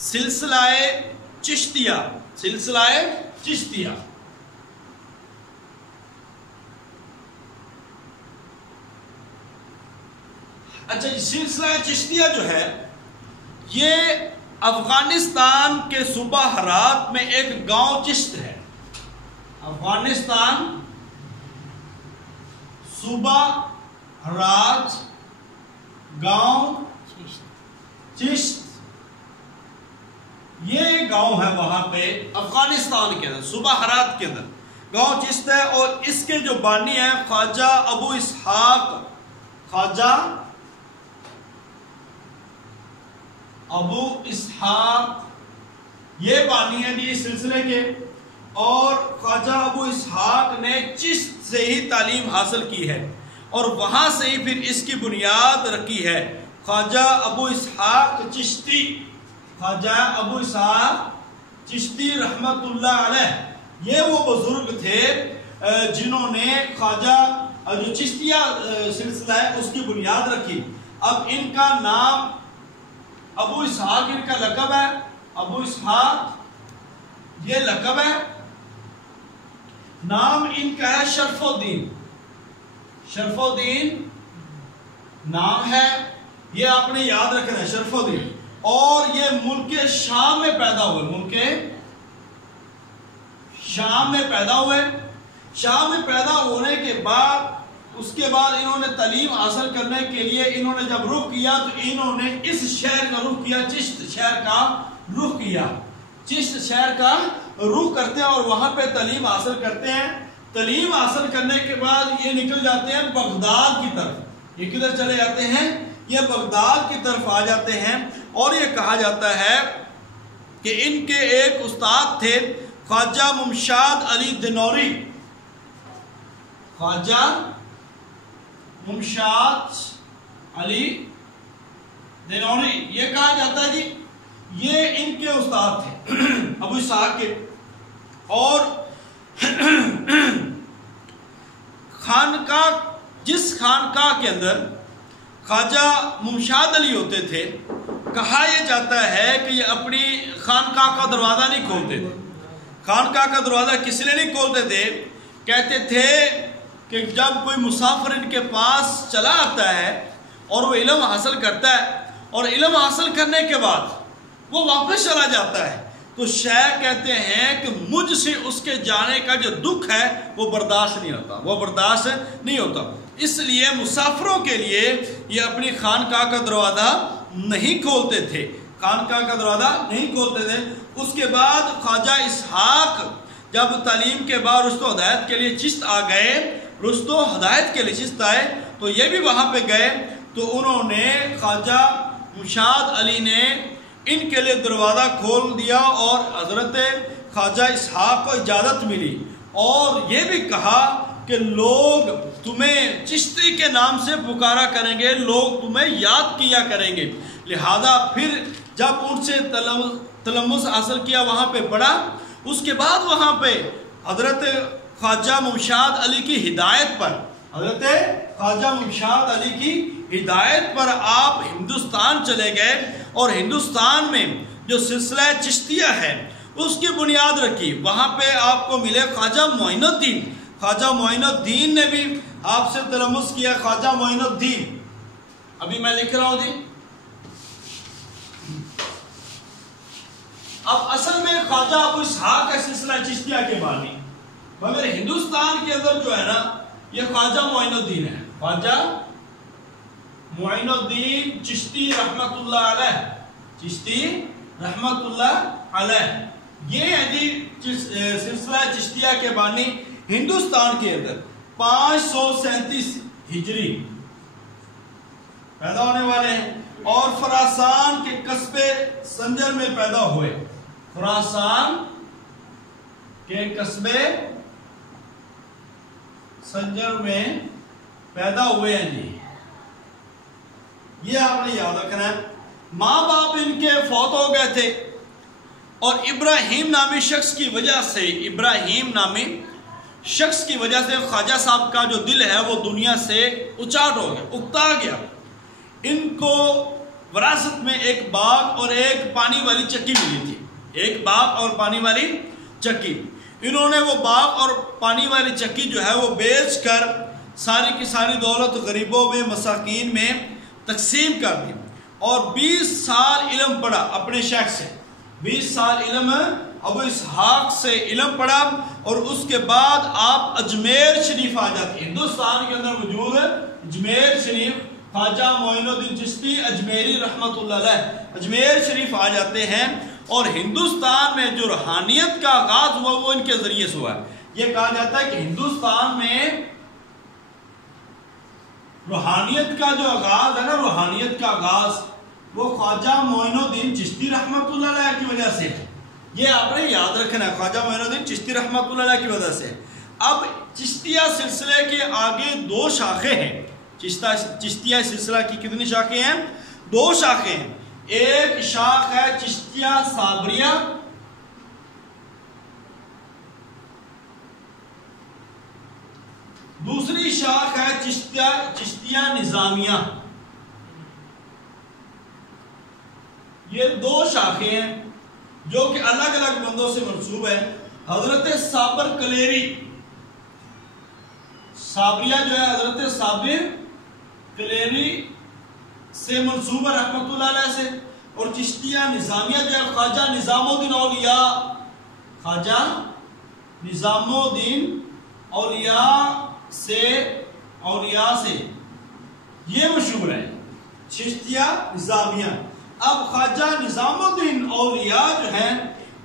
سلسلہ چشتیہ، سلسلہ چشتیہ۔ اچھا جی، سلسلہ چشتیہ جو ہے یہ افغانستان کے صوبہ ہرات میں ایک گاؤں چشت ہے۔ افغانستان صوبہ ہرات گاؤں چشت، یہ گاؤں ہے وہاں پہ افغانستان کے اندر، صوبہ ہرات کے اندر گاؤں چشت ہے، اور اس کے جو بانی ہیں خواجہ ابو اسحاق، خواجہ ابو اسحاق یہ بانی ہیں جی اس سلسلے کے، اور خواجہ ابو اسحاق نے چشت سے ہی تعلیم حاصل کی ہے اور وہاں سے ہی پھر اس کی بنیاد رکھی ہے۔ خواجہ ابو اسحاق چشتی، خواجہ ابو اسحاق چشتی رحمت اللہ علیہ، یہ وہ بزرگ تھے جنہوں نے خواجہ جو چشتیہ سلسلہ ہے اس کی بنیاد رکھی۔ اب ان کا نام ابو اسحاق ان کا لقب ہے، ابو اسحاق یہ لقب ہے، نام ان کا ہے شرف الدین، شرف الدین نام ہے، یہ آپ نے یاد رکھنا ہے شرف الدین، اور یہ ملک شام میں پیدا ہوئے، ملک شام میں پیدا ہوئے۔ شام میں پیدا ہونے کے بعد اس کے بعد انہوں نے تعلیم حاصل کرنے کے لیے انہوں نے جب رخ کیا تو انہوں نے اس شہر کا رخ کیا، چشت شہر کا رخ کیا، چشت شہر کا رخ کرتے ہیں اور وہاں پہ تعلیم حاصل کرتے ہیں۔ تعلیم حاصل کرنے کے بعد یہ نکل جاتے ہیں بغداد کی طرف، یہ کدھر چلے جاتے ہیں؟ یہ بغداد کی طرف آ جاتے ہیں، اور یہ کہا جاتا ہے کہ ان کے ایک استاد تھے خواجہ ممشاد علی دینوری، خواجہ ممشاد علی دینوری، یہ کہا جاتا ہے جی یہ ان کے استاد تھے ابو اسحاق کے، اور خانقاہ، جس خانقاہ کے اندر خواجہ ممشاد علی ہوتے تھے، کہا یہ جاتا ہے کہ یہ اپنی خانقاہ کا دروازہ نہیں کھولتے تھے۔ خانقاہ کا دروازہ کس لیے نہیں کھولتے تھے؟ کہتے تھے کہ جب کوئی مسافر ان کے پاس چلا آتا ہے اور وہ علم حاصل کرتا ہے اور علم حاصل کرنے کے بعد وہ واپس چلا جاتا ہے تو شیخ کہتے ہیں کہ مجھ سے اس کے جانے کا جو دکھ ہے وہ برداشت نہیں ہوتا، وہ برداشت نہیں ہوتا، اس لیے مسافروں کے لیے یہ اپنی خانقاہ کا دروازہ نہیں کھولتے تھے، خانقاہ کا دروازہ نہیں کھولتے تھے۔ اس کے بعد خواجہ اسحاق جب تعلیم کے بعد رشت و ہدایت کے لیے چشت آ گئے، رشت و ہدایت کے لیے چشت آئے تو یہ بھی وہاں پہ گئے، تو انہوں نے خواجہ ممشاد علی نے ان کے لیے دروازہ کھول دیا اور حضرت خواجہ اسحاق کو اجازت ملی، اور یہ بھی کہا کہ لوگ تمہیں چشتی کے نام سے پکارا کریں گے، لوگ تمہیں یاد کیا کریں گے، لہذا پھر جب ان سے تلمس حاصل کیا وہاں پہ پڑھا، اس کے بعد وہاں پہ حضرت خواجہ ممشاد علی کی ہدایت پر، حضرت خواجہ ممشاد علی کی ہدایت پر آپ ہندوستان چلے گئے، اور ہندوستان میں جو سلسلہ چشتیہ ہے اس کی بنیاد رکھی۔ وہاں پہ آپ کو ملے خواجہ معین الدین، خواجہ معین الدین نے بھی آپ سے تلمس کیا، خواجہ معین الدین، ابھی میں لکھ رہا ہوں جی۔ اب اصل میں خواجہ ابو اسحاق کا سلسلہ چشتیہ کے بانی، مگر ہندوستان کے اندر جو ہے نا یہ خواجہ معین الدین ہے، خواجہ معین الدین چشتی رحمت اللہ علیہ، چشتی رحمت اللہ علیہ، یہ ہے جی سلسلہ چشتیہ کے بانی ہندوستان کے اندر 537 ہجری پیدا ہونے والے ہیں، اور خراسان کے قصبے سنجر میں پیدا ہوئے، خراسان کے قصبے سنجر میں پیدا ہوئے ہیں جی، یہ آپ نے یاد رکھنا ہے۔ ماں باپ ان کے فوت ہو گئے تھے، اور ابراہیم نامی شخص کی وجہ سے، ابراہیم نامی شخص کی وجہ سے خواجہ صاحب کا جو دل ہے وہ دنیا سے اچاٹ ہو گیا، اکتا گیا، ان کو وراثت میں ایک باغ اور ایک پانی والی چکی ملی تھی، ایک باغ اور پانی والی چکی۔ انہوں نے وہ باغ اور پانی والی چکی جو ہے وہ بیچ کر ساری کی ساری دولت غریبوں میں، مساکین میں تقسیم کر دی، اور 20 سال علم پڑھا اپنے شیخ سے، 20 سال علم ابو اسحاق سے علم پڑھا، اور اس کے بعد آپ اجمیر شریف آ جاتے ہیں۔ ہندوستان کے اندر موجود اجمیر شریف، خواجہ معین الدین چشتی اجمیری رحمۃ اللہ علیہ اجمیر شریف آ جاتے ہیں، اور ہندوستان میں جو روحانیت کا آغاز ہوا وہ ان کے ذریعے سے ہوا ہے۔ یہ کہا جاتا ہے کہ ہندوستان میں روحانیت کا جو آغاز ہے نا، روحانیت کا آغاز وہ خواجہ معین الدین چشتی رحمۃ اللہ علیہ کی وجہ سے ہے۔ یہ آپ نے یاد رکھنا ہے، خواجہ معین الدین چشتی رحمۃ اللہ علیہ کی وجہ سے۔ اب چشتیہ سلسلے کے آگے 2 شاخیں ہیں۔ چشتیہ سلسلہ کی کتنی شاخیں ہیں؟ 2 شاخیں ہیں۔ ایک شاخ ہے چشتیہ صابریہ، دوسری شاخ ہے چشتیہ نظامیہ۔ یہ 2 شاخیں ہیں جو کہ الگ الگ بندوں سے منسوب ہے۔ حضرت صابر کلیری، صابریہ جو ہے حضرت صابر کلیری سے منسوب ہے رحمت اللہ علیہ سے، اور چشتیہ نظامیہ جو ہے خواجہ نظام الدین اولیاء، خواجہ نظام الدین اولیاء سے یہ مشہور ہے چشتیہ نظامیہ۔ اب خواجہ نظام الدین اولیاء جو ہیں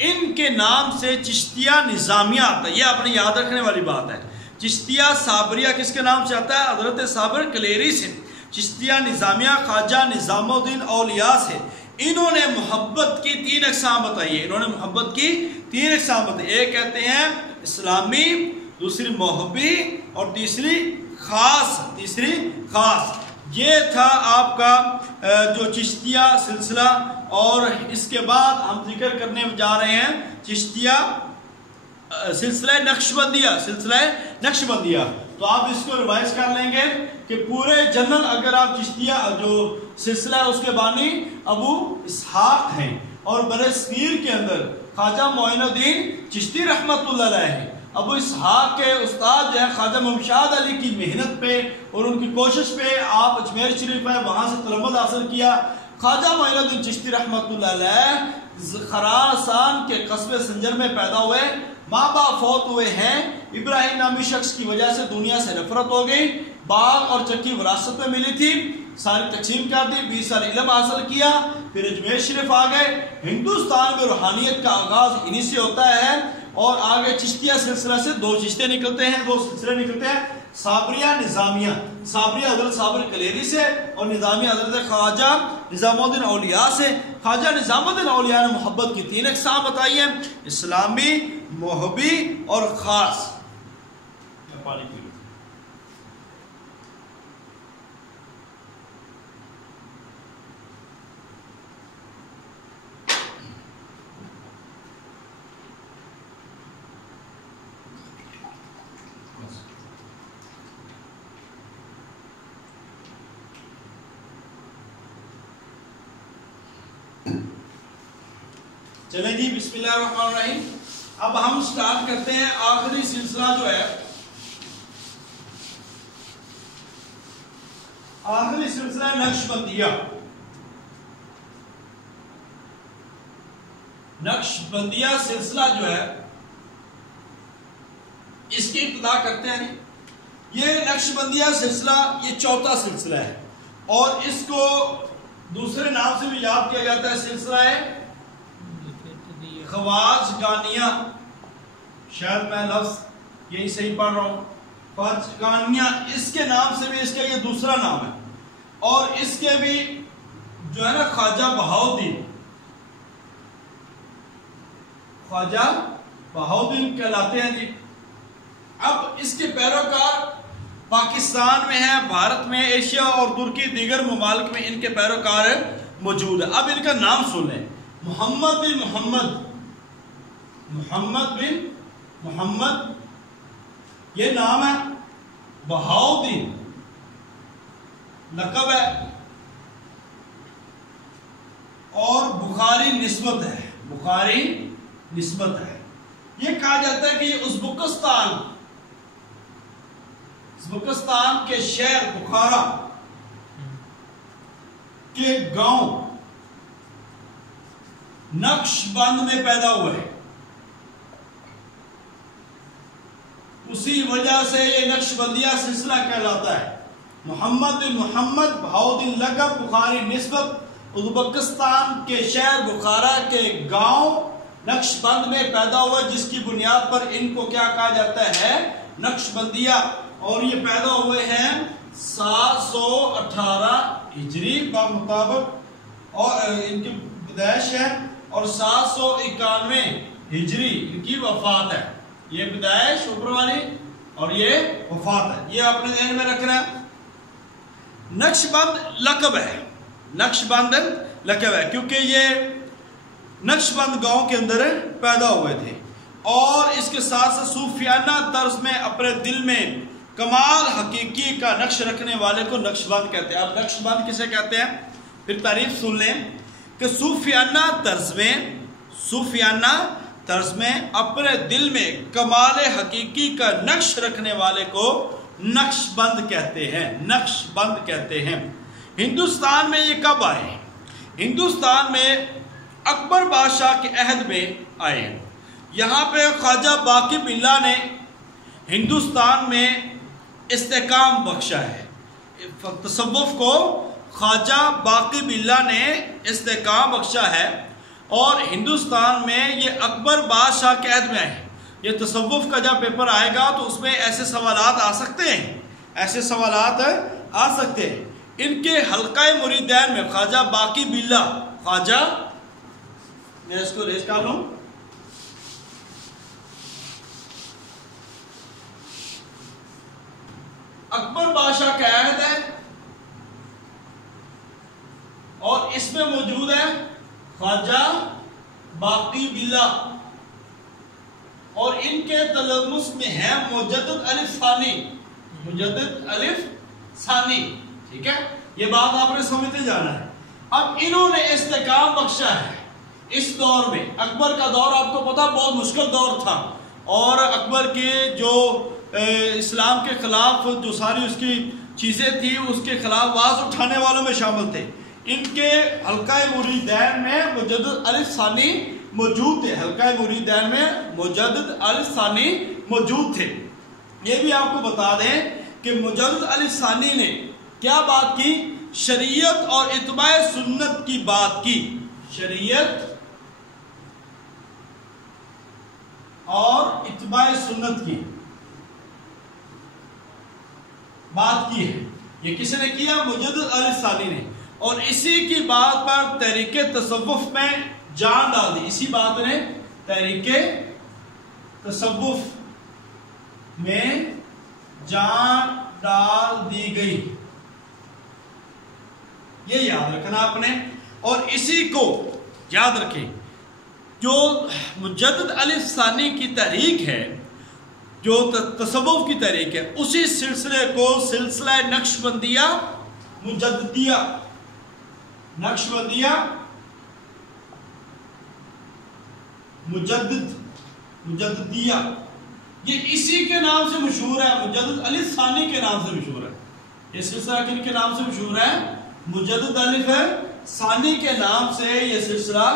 ان کے نام سے چشتیہ نظامیہ آتا ہے، یہ آپ نے یاد رکھنے والی بات ہے۔ چشتیہ صابریہ کس کے نام سے آتا ہے؟ حضرت صابر کلیری سے۔ چشتیہ نظامیہ خواجہ نظام الدین اولیاء سے۔ انہوں نے محبت کی 3 اقسام بتائی ہے، انہوں نے محبت کی 3 اقسام بتائی۔ ایک کہتے ہیں اسلامی، دوسری محبی، اور تیسری خاص۔ یہ تھا آپ کا جو چشتیہ سلسلہ، اور اس کے بعد ہم ذکر کرنے جا رہے ہیں چشتیہ سلسلہ نقشبندیہ۔ تو آپ اس کو ریوائز کر لیں گے کہ پورے جنرل اگر آپ چشتیہ جو سلسلہ ہے اس کے بانی ابو اسحاق ہیں، اور برصغیر کے اندر خواجہ معین الدین چشتی رحمت اللہ علیہ ہیں۔ ابو اسحاق کے استاد جو ہے خواجہ ممشاد علی کی محنت پہ اور ان کی کوشش پہ آپ اجمیر شریف ہے وہاں سے تلمذ حاصل کیا۔ خواجہ معین الدین چشتی رحمت اللہ علیہ خراسان کے قصبے سنجر میں پیدا ہوئے، ماں باپ فوت ہوئے ہیں، ابراہیم نامی شخص کی وجہ سے دنیا سے نفرت ہو گئی، باغ اور چکی وراثت میں ملی تھی، ساری تقسیم کر دی، 20 سال علم حاصل کیا، پھر اجمیر شریف آ گئے۔ ہندوستان میں روحانیت کا آغاز انہی سے ہوتا ہے، اور آگے چشتیہ سلسلہ سے 2 چشتے نکلتے ہیں، 2 سلسلے نکلتے ہیں، صابریہ نظامیہ۔ صابریہ حضرت صابر کلیری سے، اور نظامیہ حضرت خواجہ نظام الدین اولیاء سے۔ خواجہ نظام الدین اولیاء نے محبت کی 3 اقسام بتائی ہیں، اسلامی، محبی اور خاص۔ پانی پی لو۔ چلیں جی، بسم اللہ الرحمن الرحیم۔ اب ہم سٹارٹ کرتے ہیں آخری سلسلہ جو ہے، آخری سلسلہ نقشبندیہ۔ نقشبندیہ سلسلہ جو ہے اس کی ابتدا کرتے ہیں۔ یہ نقشبندیہ سلسلہ یہ 4تھا سلسلہ ہے، اور اس کو دوسرے نام سے بھی یاد کیا جاتا ہے، سلسلہ ہے خواجگانیہ۔ شاید میں لفظ یہی صحیح پڑھ رہا ہوں، خواجگانیہ، اس کے نام سے بھی اس کا یہ دوسرا نام ہے، اور اس کے بھی جو ہے نا خواجہ بہاؤالدین، خواجہ بہاؤالدین کہلاتے ہیں جی۔ اب اس کے پیروکار پاکستان میں ہیں، بھارت میں، ایشیا اور ترکی دیگر ممالک میں ان کے پیروکار موجود ہیں۔ اب ان کا نام سن لیں، محمد بن محمد، محمد بن محمد یہ نام ہے، بہاؤالدین لقب ہے، اور بخاری نسبت ہے، بخاری نسبت ہے۔ یہ کہا جاتا ہے کہ یہ ازبکستان کے شہر بخارا کے گاؤں نقش بند میں پیدا ہوئے، اسی وجہ سے یہ نقش بندیہ سلسلہ کہلاتا ہے۔ محمد بن محمد بہاؤالدین لقب، بخاری نسبت، ازبکستان کے شہر بخارا کے گاؤں نقش بند میں پیدا ہوا، جس کی بنیاد پر ان کو کیا کہا جاتا ہے؟ نقش بندیہ۔ اور یہ پیدا ہوئے ہیں 718 ہجری کا مطابق، اور ان کی پیدائش ہے، اور 791 ہجری ان کی وفات ہے۔ یہ پیدائش اوپر والی اور یہ وفات ہے، یہ آپ نے ذہن میں رکھنا ہے۔ نقش بند لقب ہے، نقش بند لقب ہے، کیونکہ یہ نقش بند گاؤں کے اندر پیدا ہوئے تھے، اور اس کے ساتھ ساتھ صوفیانہ طرز میں اپنے دل میں کمال حقیقی کا نقش رکھنے والے کو نقش بند کہتے ہیں۔ اب نقش بند کسے کہتے ہیں؟ پھر تعریف سن لیں کہ صوفیانہ طرز میں اپنے دل میں کمال حقیقی کا نقش رکھنے والے کو نقش بند کہتے ہیں، نقش بند کہتے ہیں۔ ہندوستان میں یہ کب آئے؟ ہندوستان میں اکبر بادشاہ کے عہد میں آئے۔ یہاں پہ خواجہ باقی باللہ نے ہندوستان میں استحکام بخشا ہے، تصوف کو خواجہ باقی باللہ نے استحکام بخشا ہے، اور ہندوستان میں یہ اکبر بادشاہ کے عہد میں آئے۔ یہ تصوف کا جب پیپر آئے گا تو اس میں ایسے سوالات آ سکتے ہیں، ایسے سوالات آ سکتے ہیں۔ ان کے حلقہ مریدین میں خواجہ باقی باللہ، خواجہ، میں اس کو ریز کر لوں، اکبر بادشاہ کا عہد ہے، اور اس میں موجود ہے خواجہ باقی باللہ، اور ان کے تلمس میں ہے مجدد الف ثانی، مجدد الف ثانی، ٹھیک ہے؟ یہ بات آپ نے سمجھتے جانا ہے۔ اب انہوں نے استحکام بخشا ہے اس دور میں۔ اکبر کا دور آپ کو پتا بہت مشکل دور تھا، اور اکبر کے جو اسلام کے خلاف جو ساری اس کی چیزیں تھی، اس کے خلاف آواز اٹھانے والوں میں شامل تھے۔ ان کے حلقہ مریدین میں مجدد الف ثانی موجود تھے، حلقہ مریدین میں مجدد الف ثانی موجود تھے۔ یہ بھی آپ کو بتا دیں کہ مجدد الف ثانی نے کیا بات کی؟ شریعت اور اتباع سنت کی بات کی، شریعت اور اتباع سنت کی بات کی ہے۔ یہ کس نے کیا؟ مجدد الف ثانی نے، اور اسی کی بات پر تحریک تصوف میں جان ڈال دی، اسی بات نے تحریک تصوف میں جان ڈال دی گئی، یہ یاد رکھنا آپ نے۔ اور اسی کو یاد رکھیں، جو مجدد الف ثانی کی تحریک ہے، جو تصوف کی تحریک ہے، اسی سلسلے کو سلسلہ نقش بندیہ مجددیہ، نقش بندیہ مجددیہ، یہ اسی کے نام سے مشہور ہے، مجدد الف ثانی کے نام سے مشہور ہے۔ یہ سلسلہ کن کے نام سے مشہور ہے؟ مجدد الف ثانی کے نام سے یہ سلسلہ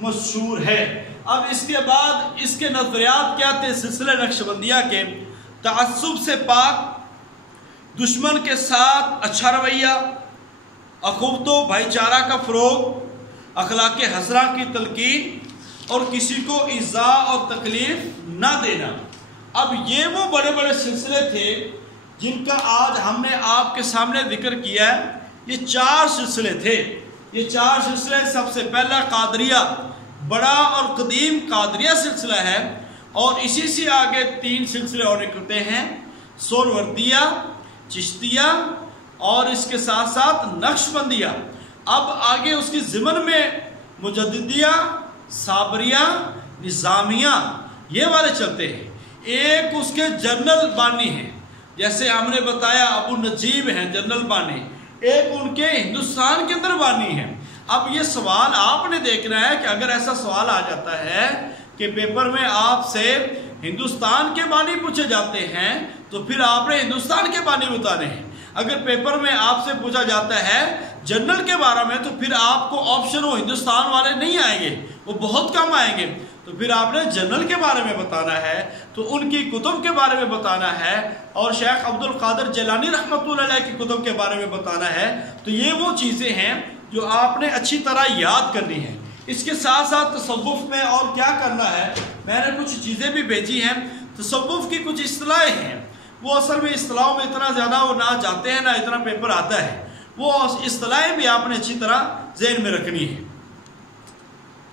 مشہور ہے۔ اب اس کے بعد اس کے نظریات کیا تھے سلسلہ نقش بندیہ کے؟ تعصب سے پاک، دشمن کے ساتھ اچھا رویہ، اخوت و بھائی چارہ کا فروغ، اخلاق حسنہ کی تلقین، اور کسی کو ایذا اور تکلیف نہ دینا۔ اب یہ وہ بڑے بڑے سلسلے تھے جن کا آج ہم نے آپ کے سامنے ذکر کیا ہے۔ یہ 4 سلسلے تھے، یہ 4 سلسلے۔ سب سے پہلا قادریہ، بڑا اور قدیم قادریہ سلسلہ ہے، اور اسی سے آگے 3 سلسلے اور نکلتے ہیں، سہروردیہ، چشتیہ، اور اس کے ساتھ ساتھ نقش بندیہ۔ اب آگے اس کی ضمن میں مجددیہ، صابریہ، نظامیہ، یہ والے چلتے ہیں۔ ایک اس کے جنرل بانی ہیں، جیسے ہم نے بتایا ابو نجیب ہیں جنرل بانی، ایک ان کے ہندوستان کے اندر بانی ہیں۔ اب یہ سوال آپ نے دیکھنا ہے کہ اگر ایسا سوال آ جاتا ہے کہ پیپر میں آپ سے ہندوستان کے معنی پوچھے جاتے ہیں تو پھر آپ نے ہندوستان کے معنی بتانے ہیں. اگر پیپر میں آپ سے پوچھا جاتا ہے جنرل کے بارے میں تو پھر آپ کو آپشن وہ ہندوستان والے نہیں آئیں گے, وہ بہت کم آئیں گے. تو پھر آپ نے جنرل کے بارے میں بتانا ہے, تو ان کی کتب کے بارے میں بتانا ہے, اور شیخ عبد القادر جیلانی رحمۃ اللہ علیہ کی کتب کے بارے میں بتانا ہے. تو یہ وہ چیزیں ہیں جو آپ نے اچھی طرح یاد کرنی ہے. اس کے ساتھ ساتھ تصوف میں اور کیا کرنا ہے, میں نے کچھ چیزیں بھی بھیجی ہیں. تصوف کی کچھ اصطلاحیں ہیں, وہ اصل میں اصطلاحوں میں اتنا زیادہ وہ نہ جاتے ہیں, نہ اتنا پیپر آتا ہے. وہ اصطلاحیں بھی آپ نے اچھی طرح ذہن میں رکھنی ہے.